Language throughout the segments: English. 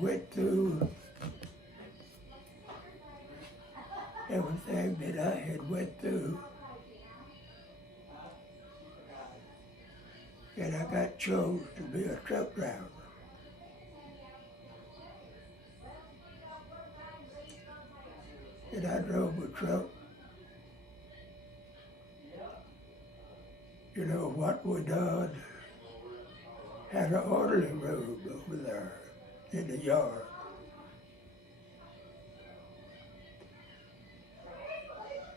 went through everything that I had went through, and I got chose to be a truck driver. And I drove a truck. You know what we done? Had an orderly room over there in the yard.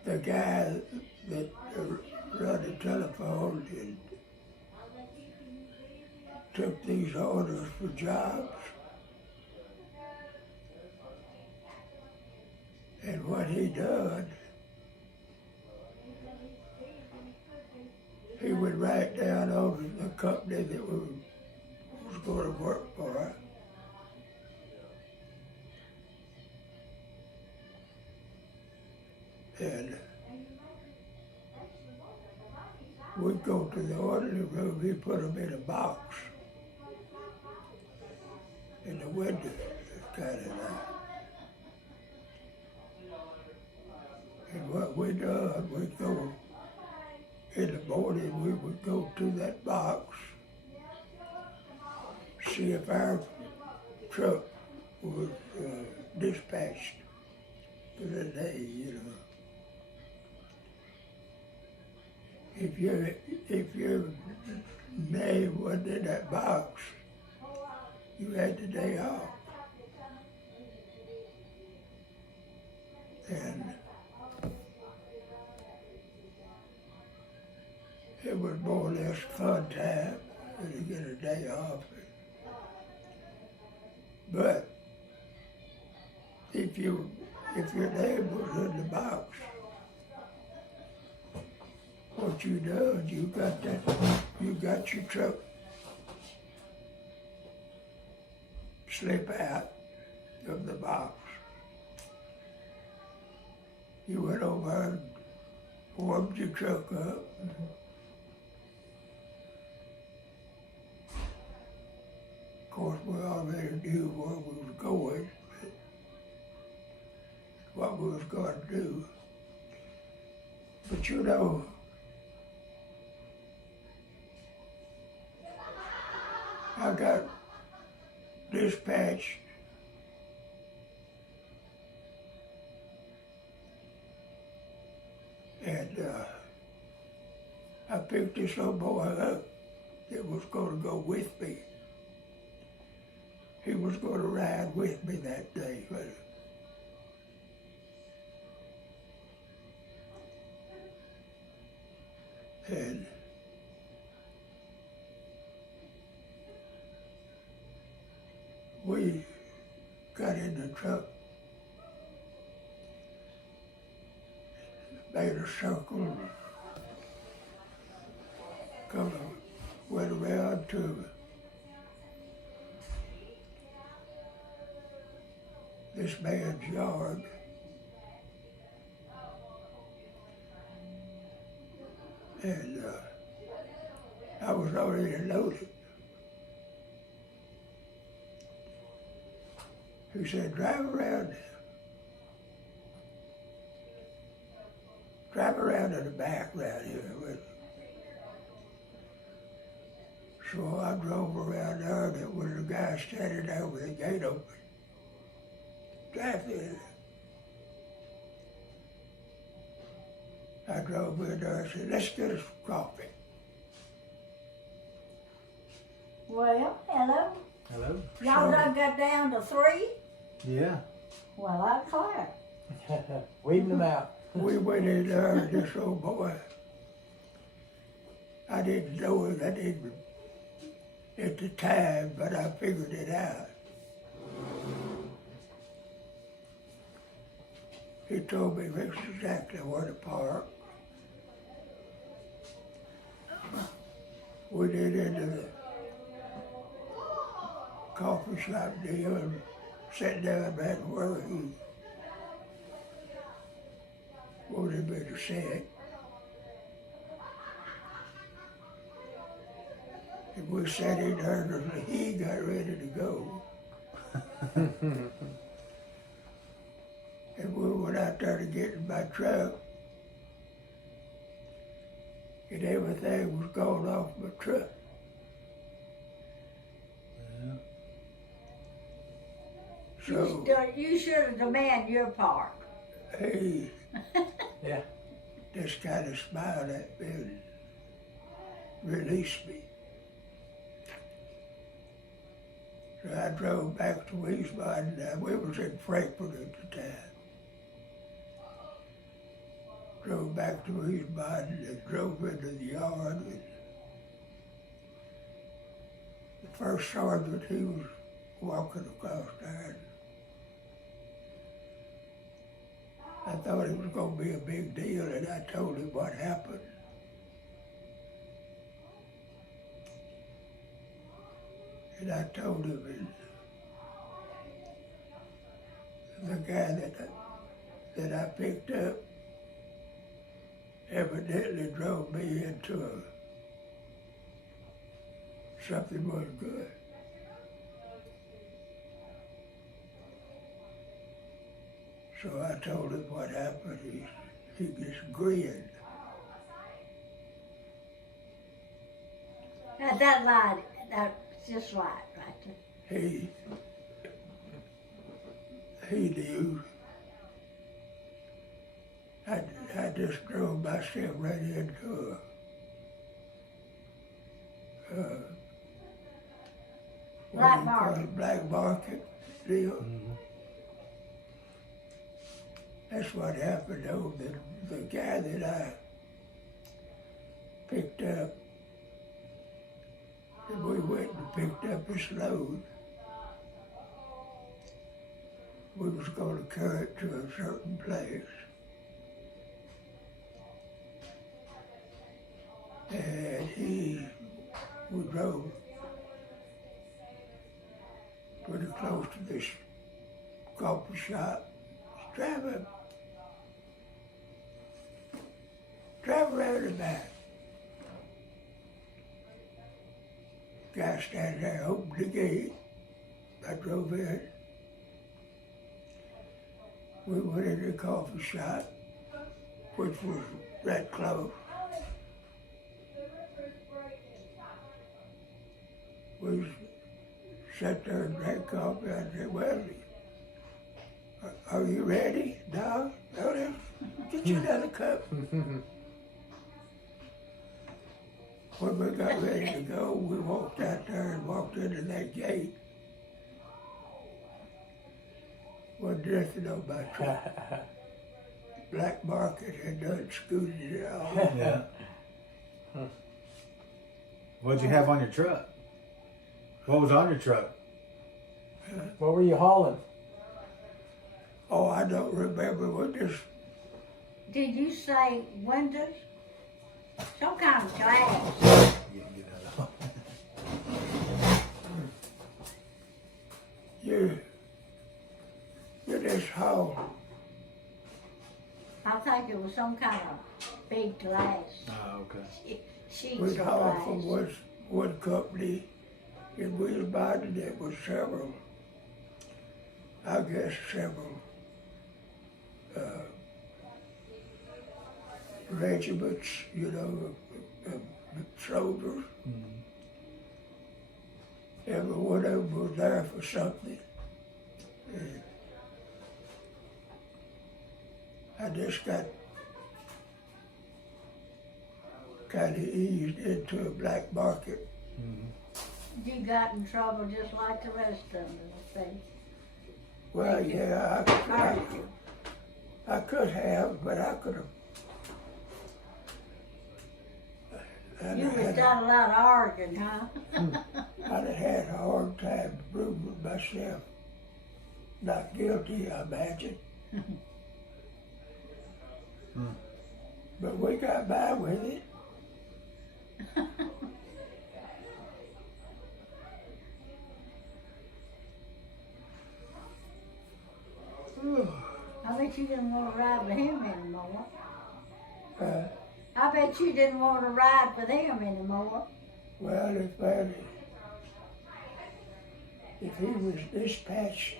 The guy that run the telephone and took these orders for jobs. And what he done, he would write down on the company that we was going to work for. And we'd go to the orderly room, he'd put them in a box. And the window was kind of nice. And what we done, we'd go, in the morning, we would go to that box, see if our truck was dispatched for the day, you know. If your name wasn't in that box, you had the day off. And it was more or less fun time to get a day off. But if your name was in the box, what you done, you got your truck slip out of the box. You went over and warmed your truck up. Of course, we already knew where we was going, what we was going to do. But you know, I got dispatched and I picked this old boy up that was going to go with me. He was going to ride with me that day. And we got in the truck, made a circle, went around to this man's yard. And I was already loaded. He said, drive around in the back right here with me. So I drove around there, and there was a guy standing there with the gate open. Drive in. I drove in there and said, let's get us some coffee. Well, hello. Hello. Y'all done got down to 3? Yeah. Well, I declare. Weeding them out. We went in there, and this old boy, I didn't know it, I didn't at the time, but I figured it out. He told me exactly where to park. We did into the coffee shop deal and sat down back where he wanted me to sit. And we sat in there until he got ready to go. And we went out there to get in my truck. And everything was going off my truck. So You should have demanded your part. he Yeah. just kind of smiled at me and released me. So I drove back to Wiesbaden. We was in Frankfurt at the time. Drove back to Wiesbaden and drove into the yard. And the first sergeant, he was walking across there. I thought it was going to be a big deal, and I told him what happened. And I told him the guy that I picked up evidently drove me into something wasn't good. So I told him what happened. He just grinned. That lied. That's just right there. He knew. I just drove myself right into Black market. Black market deal. That's what happened though. The guy that I picked up, and we went and picked up his load. We was going to carry it to a certain place. And we drove pretty close to this coffee shop. Driving around the back. Guy standing there, opened the gate. I drove in. We went in the coffee shop, which was that close. We sat there and drank coffee. I said, well, are you ready? No? No, then get you another cup. When we got ready to go, we walked out there and walked into that gate. Wasn't nothing on my truck. Black market had done scooted it off. Yeah. What'd you have on your truck? What was on your truck? What were you hauling? Oh, I don't remember what this. Did you say windows? Some kind of glass. You can get that off. You just haul. I think it was some kind of big glass. Oh, okay. Sheets We'd of haul glass. from one company in Wiesbaden. There was several, I guess several regiments, you know, of soldiers. Every one of them was there for something. And I just got kind of eased into a black market. You got in trouble just like the rest of them, I think. Well, yeah, I could have, but I could have. You was done a lot of arguing, huh? I'd have had a hard time proving myself not guilty, I imagine. But we got by with it. I bet you didn't want to ride with him anymore. Uh, I bet you didn't want to ride with him anymore. well, if he was dispatched,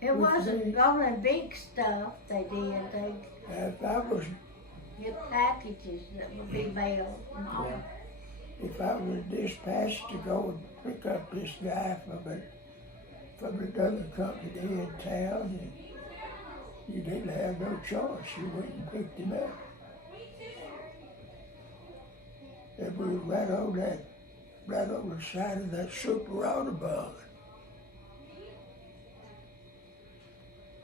It wasn't only big stuff they did. They if I was get packages that would be mailed and all. Yeah. if I was dispatched to go and pick up this guy from another company in town, and you didn't have no choice. You went and picked him up. And we were right on the side of that Super Audubon,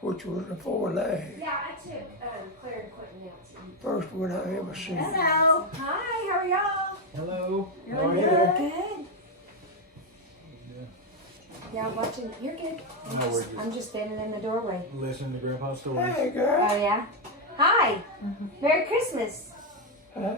which was a 4-lane. Yeah, I took Claire and Quentin out to eat. First one I ever seen. Hello. Hi, how are y'all? Hello. Oh, yeah. Good. Yeah, I'm watching. You're good. No, we're just I'm just standing in the doorway. listening to Grandpa's stories. Hey, girl. Oh yeah. Hi. Merry Christmas. Huh?